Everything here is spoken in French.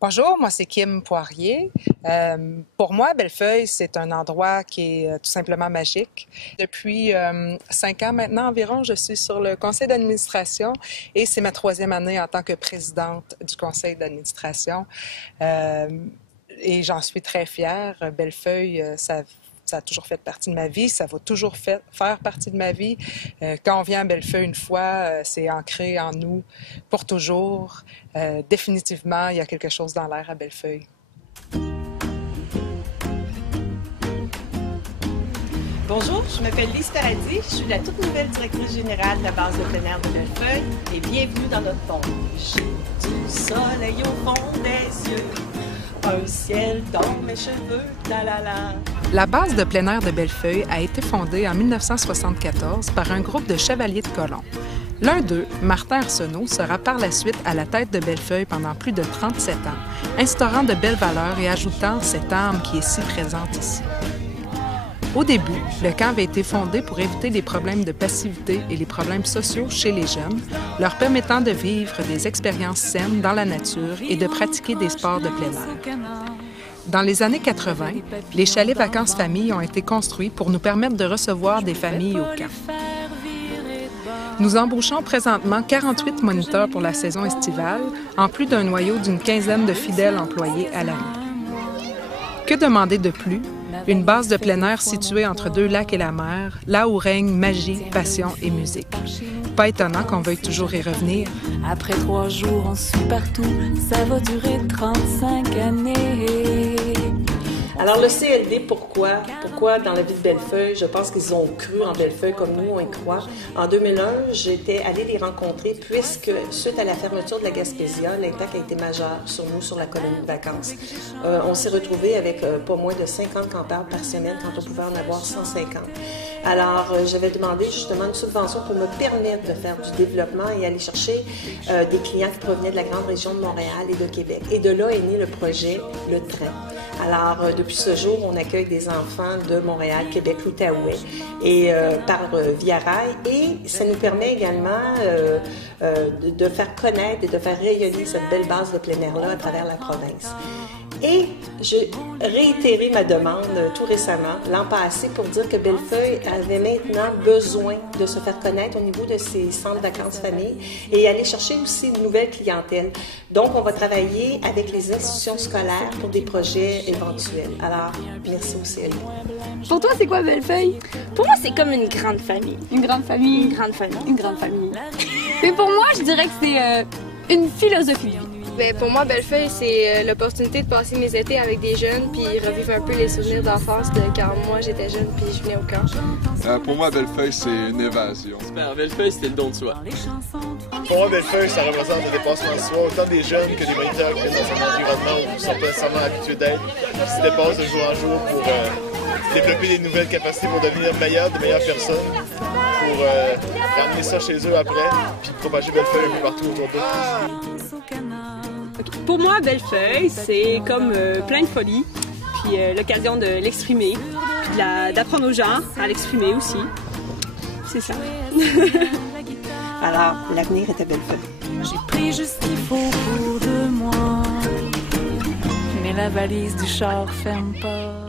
Bonjour, moi c'est Kim Poirier. Pour moi, Bellefeuille, c'est un endroit qui est tout simplement magique. Depuis 5 ans maintenant environ, je suis sur le conseil d'administration et c'est ma 3e année en tant que présidente du conseil d'administration. Et j'en suis très fière. Bellefeuille, ça a toujours fait partie de ma vie, ça va toujours faire partie de ma vie. Quand on vient à Bellefeuille une fois, c'est ancré en nous pour toujours. Définitivement, il y a quelque chose dans l'air à Bellefeuille. Bonjour, je m'appelle Lise Paradis, je suis la toute nouvelle directrice générale de la base de plein air de Bellefeuille et bienvenue dans notre pont. J'ai du soleil au fond des yeux, un ciel dans mes cheveux, la la la. La base de plein air de Bellefeuille a été fondée en 1974 par un groupe de chevaliers de colons. L'un d'eux, Martin Arsenault, sera par la suite à la tête de Bellefeuille pendant plus de 37 ans, instaurant de belles valeurs et ajoutant cette âme qui est si présente ici. Au début, le camp avait été fondé pour éviter les problèmes de passivité et les problèmes sociaux chez les jeunes, leur permettant de vivre des expériences saines dans la nature et de pratiquer des sports de plein air. Dans les années 80, les chalets vacances-famille ont été construits pour nous permettre de recevoir des familles au camp. Nous embauchons présentement 48 moniteurs pour la saison estivale, en plus d'un noyau d'une quinzaine de fidèles employés à l'année. Que demander de plus? Une base de plein air située entre 2 lacs et la mer, là où règne magie, passion et musique. Pas étonnant qu'on veuille toujours y revenir. Après 3 jours, on suit partout, ça va durer 35 années. Alors le CLD, pourquoi? Pourquoi dans la ville de Bellefeuille? Je pense qu'ils ont cru en Bellefeuille comme nous, on y croit. En 2001, j'étais allée les rencontrer puisque, suite à la fermeture de la Gaspésia, l'impact a été majeur sur nous, sur la colonie de vacances. On s'est retrouvés avec pas moins de 50 campeurs par semaine quand on pouvait en avoir 150. Alors, j'avais demandé justement une subvention pour me permettre de faire du développement et aller chercher des clients qui provenaient de la grande région de Montréal et de Québec. Et de là est né le projet Le Train. Alors, depuis ce jour, on accueille des enfants de Montréal, Québec, l'Outaouais et par Via Rail. Et ça nous permet également de faire connaître et de faire rayonner cette belle base de plein air-là à travers la province. Et j'ai réitéré ma demande tout récemment, l'an passé, pour dire que Bellefeuille avait maintenant besoin de se faire connaître au niveau de ses centres vacances-famille et aller chercher aussi une nouvelle clientèle. Donc, on va travailler avec les institutions scolaires pour des projets éventuels. Alors, merci au CLD. Pour toi, c'est quoi Bellefeuille? Pour moi, c'est comme une grande famille. Une grande famille? Une grande famille. Une grande famille. Mais pour moi, je dirais que c'est une philosophie de vie. Bien, pour moi, Bellefeuille, c'est l'opportunité de passer mes étés avec des jeunes puis revivre un peu les souvenirs d'enfance quand moi j'étais jeune puis je venais au camp. Pour moi, Bellefeuille, c'est une évasion. Bellefeuille, c'était le don de soi. Pour moi, Bellefeuille, ça représente le dépassement de soi, autant des jeunes que des moniteurs qui sont dans un environnement où ils ne sont pas nécessairement habitués d'être, qui se dépassent de jour en jour pour développer des nouvelles capacités pour devenir meilleurs, de meilleures personnes, pour ramener ça chez eux après, puis propager Bellefeuille un peu partout autour d'eux. Pour moi, Bellefeuille, c'est comme plein de folie, puis l'occasion de l'exprimer, puis d'apprendre aux gens à l'exprimer aussi. C'est ça. Alors, l'avenir est à Bellefeuille. J'ai pris juste ce qu'il faut pour 2 mois, mais la valise du char ferme pas.